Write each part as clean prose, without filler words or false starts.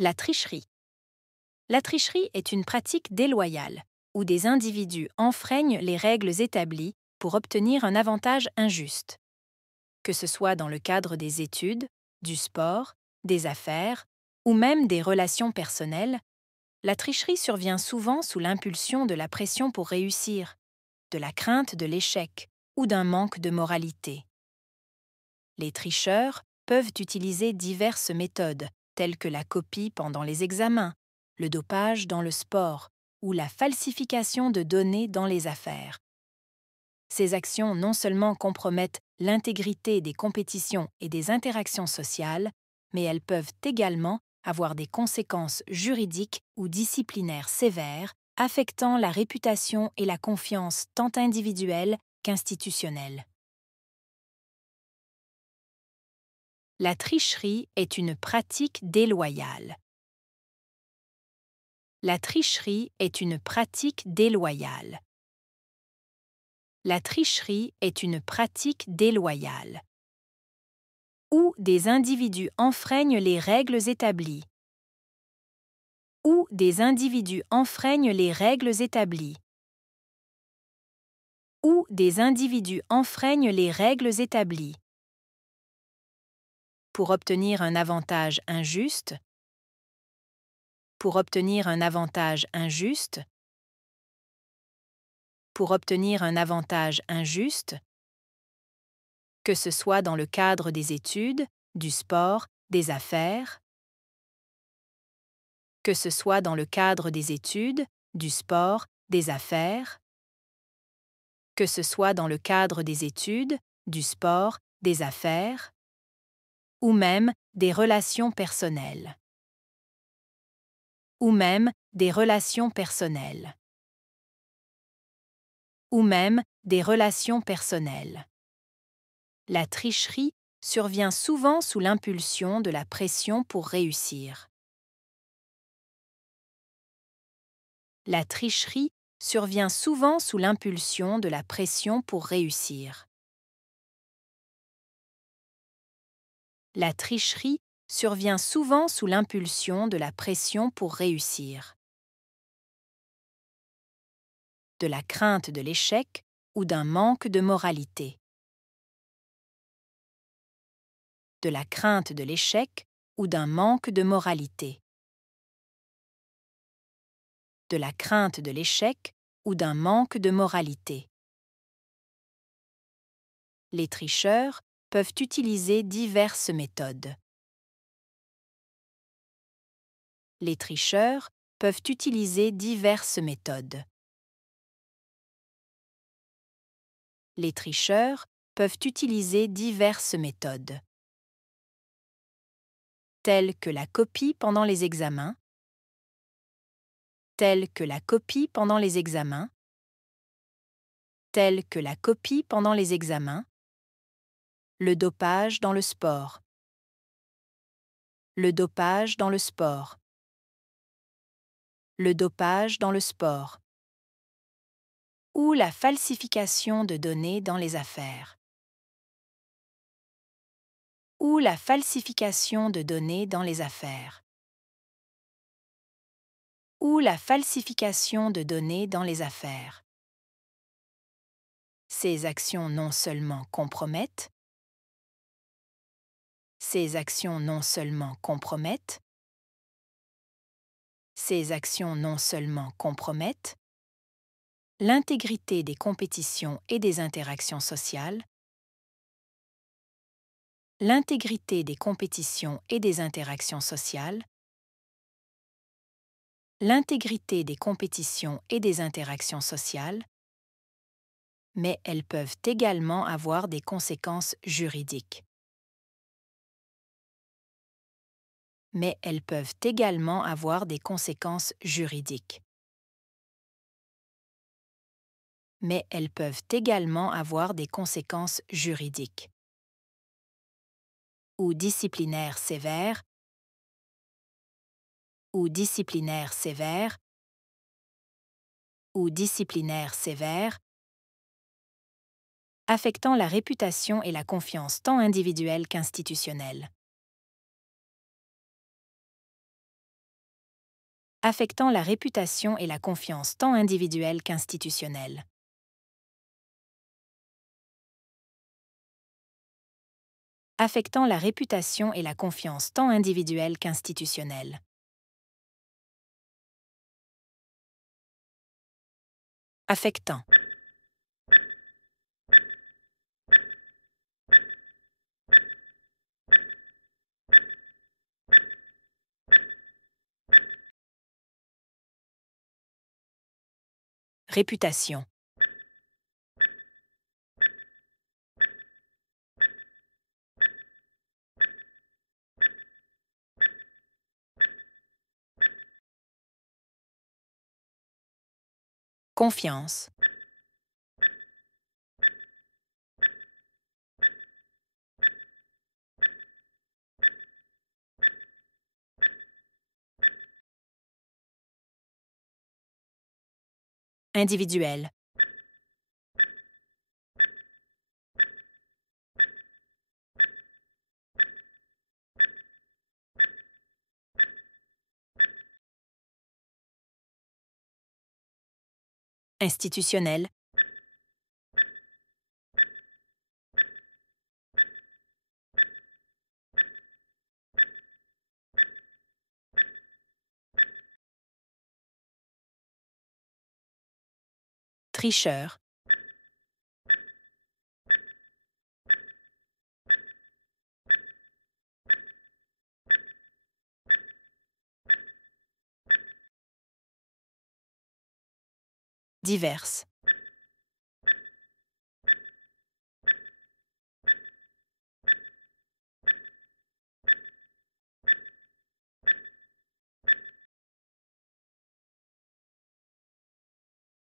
La tricherie. La tricherie est une pratique déloyale, où des individus enfreignent les règles établies pour obtenir un avantage injuste. Que ce soit dans le cadre des études, du sport, des affaires ou même des relations personnelles, la tricherie survient souvent sous l'impulsion de la pression pour réussir, de la crainte de l'échec ou d'un manque de moralité. Les tricheurs peuvent utiliser diverses méthodes, telles que la copie pendant les examens, le dopage dans le sport ou la falsification de données dans les affaires. Ces actions non seulement compromettent l'intégrité des compétitions et des interactions sociales, mais elles peuvent également avoir des conséquences juridiques ou disciplinaires sévères, affectant la réputation et la confiance tant individuelle qu'institutionnelle. La tricherie est une pratique déloyale. La tricherie est une pratique déloyale. La tricherie est une pratique déloyale. Où des individus enfreignent les règles établies. Où des individus enfreignent les règles établies. Où des individus enfreignent les règles établies. Pour obtenir un avantage injuste. Pour obtenir un avantage injuste. Pour obtenir un avantage injuste. Que ce soit dans le cadre des études, du sport, des affaires. Que ce soit dans le cadre des études, du sport, des affaires. Que ce soit dans le cadre des études, du sport, des affaires, ou même des relations personnelles. Ou même des relations personnelles. Ou même des relations personnelles. La tricherie survient souvent sous l'impulsion de la pression pour réussir. La tricherie survient souvent sous l'impulsion de la pression pour réussir. La tricherie survient souvent sous l'impulsion de la pression pour réussir. De la crainte de l'échec ou d'un manque de moralité. De la crainte de l'échec ou d'un manque de moralité. De la crainte de l'échec ou d'un manque de moralité. Les tricheurs peuvent utiliser diverses méthodes. Les tricheurs peuvent utiliser diverses méthodes. Les tricheurs peuvent utiliser diverses méthodes, telles que la copie pendant les examens, telles que la copie pendant les examens, telles que la copie pendant les examens, le dopage dans le sport, le dopage dans le sport, le dopage dans le sport, ou la falsification de données dans les affaires, ou la falsification de données dans les affaires, ou la falsification de données dans les affaires. Ces actions non seulement compromettent, ces actions non seulement compromettent, ces actions non seulement compromettent l'intégrité des compétitions et des interactions sociales, l'intégrité des compétitions et des interactions sociales, l'intégrité des compétitions et des interactions sociales, mais elles peuvent également avoir des conséquences juridiques. Mais elles peuvent également avoir des conséquences juridiques. Mais elles peuvent également avoir des conséquences juridiques. Ou disciplinaires sévères, ou disciplinaires sévères, ou disciplinaires sévères, affectant la réputation et la confiance tant individuelle qu'institutionnelle. affectant la réputation et la confiance tant individuelle qu'institutionnelle. Affectant la réputation et la confiance tant individuelle qu'institutionnelle. Affectant. Réputation. Confiance. Individuel. Institutionnel. Tricheur. Diverses.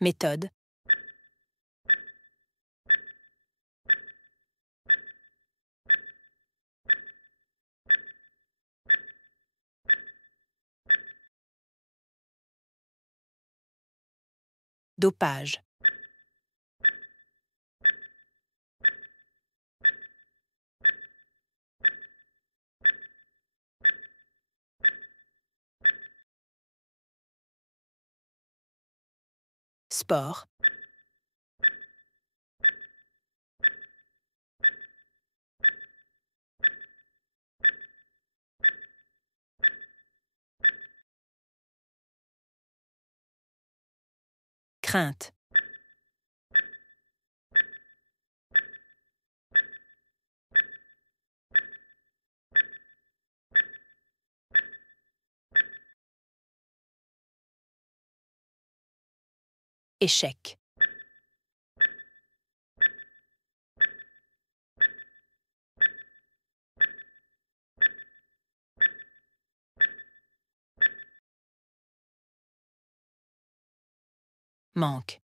Méthode. Dopage. Sport. Crainte. Échec. Manque.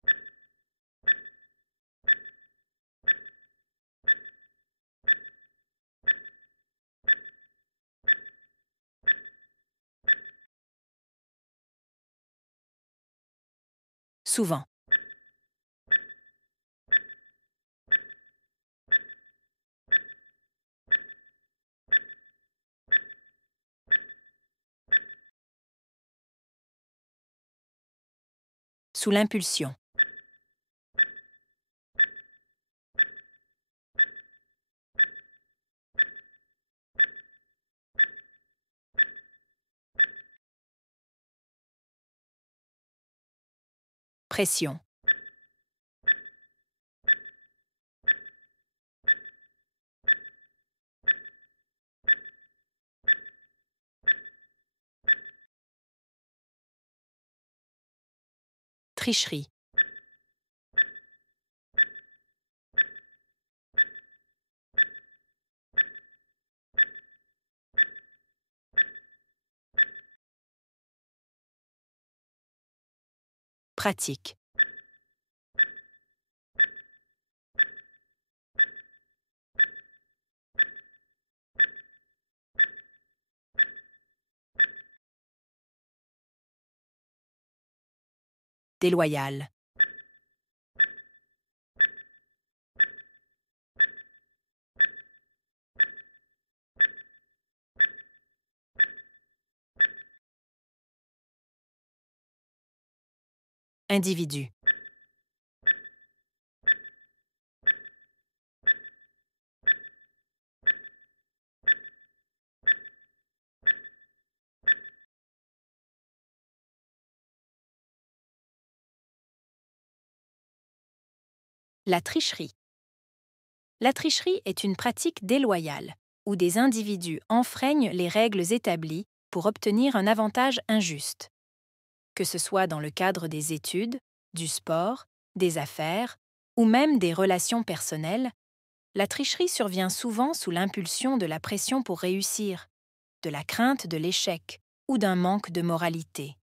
Souvent. Sous l'impulsion. Pression. Tricherie. Pratique. Déloyal. Individu. La tricherie. La tricherie est une pratique déloyale, où des individus enfreignent les règles établies pour obtenir un avantage injuste. Que ce soit dans le cadre des études, du sport, des affaires ou même des relations personnelles, la tricherie survient souvent sous l'impulsion de la pression pour réussir, de la crainte de l'échec ou d'un manque de moralité.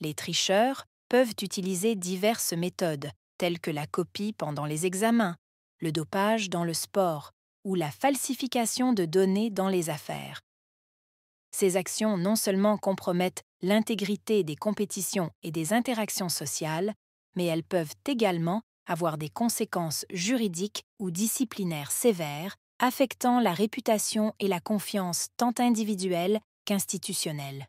Les tricheurs peuvent utiliser diverses méthodes, telles que la copie pendant les examens, le dopage dans le sport ou la falsification de données dans les affaires. Ces actions non seulement compromettent l'intégrité des compétitions et des interactions sociales, mais elles peuvent également avoir des conséquences juridiques ou disciplinaires sévères, affectant la réputation et la confiance tant individuelle qu'institutionnelle.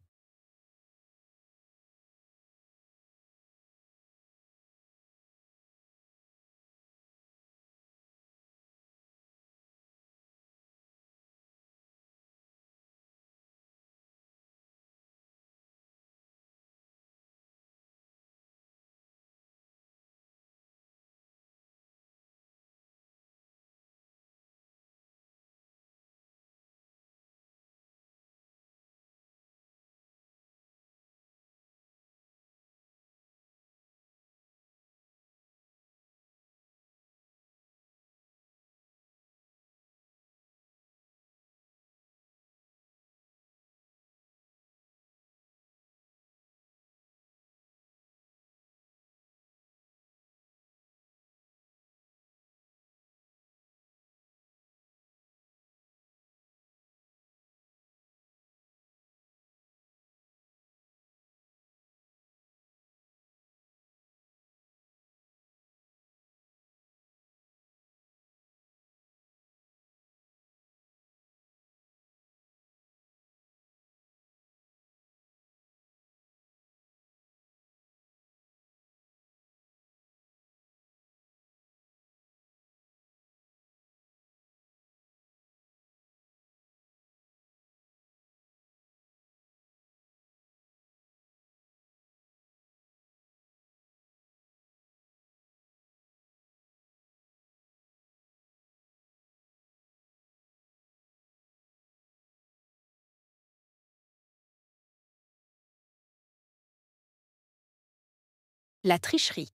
La tricherie.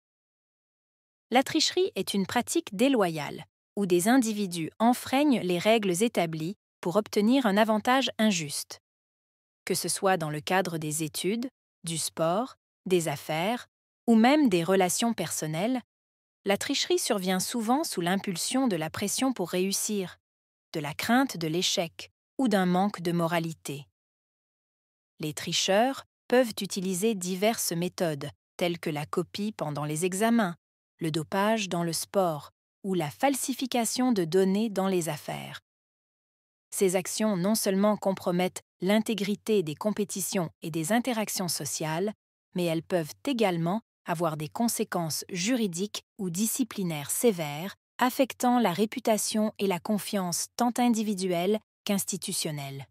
La tricherie est une pratique déloyale, où des individus enfreignent les règles établies pour obtenir un avantage injuste. Que ce soit dans le cadre des études, du sport, des affaires ou même des relations personnelles, la tricherie survient souvent sous l'impulsion de la pression pour réussir, de la crainte de l'échec ou d'un manque de moralité. Les tricheurs peuvent utiliser diverses méthodes, telles que la copie pendant les examens, le dopage dans le sport ou la falsification de données dans les affaires. Ces actions non seulement compromettent l'intégrité des compétitions et des interactions sociales, mais elles peuvent également avoir des conséquences juridiques ou disciplinaires sévères, affectant la réputation et la confiance tant individuelle qu'institutionnelle.